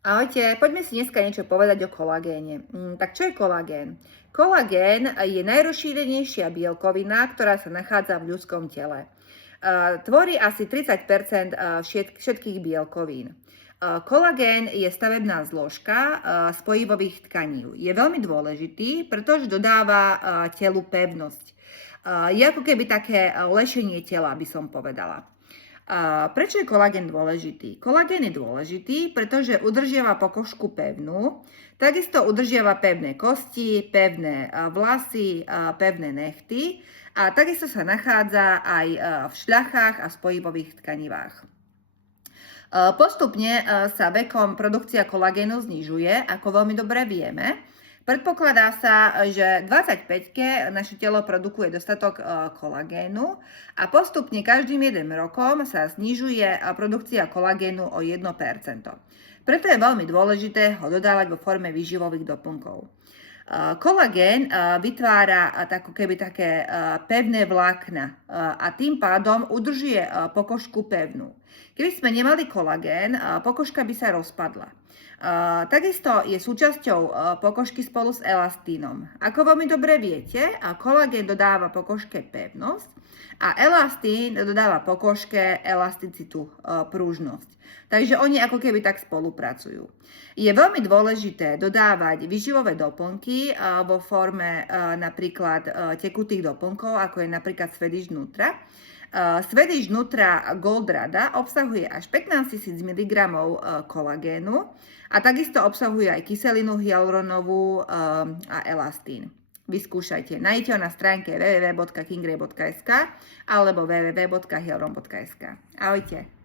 Ahojte, poďme si dneska niečo povedať o kolagéne. Tak čo je kolagén? Kolagén je najrozšírenejšia bielkovina, ktorá sa nachádza v ľudskom tele. Tvorí asi 30 všetkých bielkovín. Kolagén je stavebná zložka spojivových tkaní. Je veľmi dôležitý, pretože dodáva telu pevnosť. Je ako keby také lešenie tela, by som povedala. Prečo je kolagén dôležitý? Kolagén je dôležitý, pretože udržiava pokožku pevnú, takisto udržiava pevné kosti, pevné vlasy, pevné nehty a takisto sa nachádza aj v šľachách a spojivových tkanivách. Postupne sa vekom produkcia kolagénu znižuje, ako veľmi dobre vieme. Predpokladá sa, že 25-ke naše telo produkuje dostatok kolagénu a postupne každým 1 rokom sa znižuje produkcia kolagénu o 1%. Preto je veľmi dôležité ho dodávať vo forme výživových doplnkov. Kolagén vytvára ako keby také pevné vlákna a tým pádom udržuje pokožku pevnú. Keby sme nemali kolagén, pokožka by sa rozpadla. Takisto je súčasťou pokožky spolu s elastínom. Ako veľmi dobre viete, kolagén dodáva pokožke pevnosť a elastín dodáva pokožke elasticitu, pružnosť. Takže oni ako keby tak spolupracujú. Je veľmi dôležité dodávať výživové doplnky vo forme napríklad tekutých doplnkov, ako je napríklad Swedish Nutra. Swedish Nutra Gold Rada obsahuje až 15 000 mg kolagénu a takisto obsahuje aj kyselinu hyaluronovú a elastín. Vyskúšajte. Nájdete ho na stránke www.kingray.sk alebo www.hyaluron.sk. Ahojte.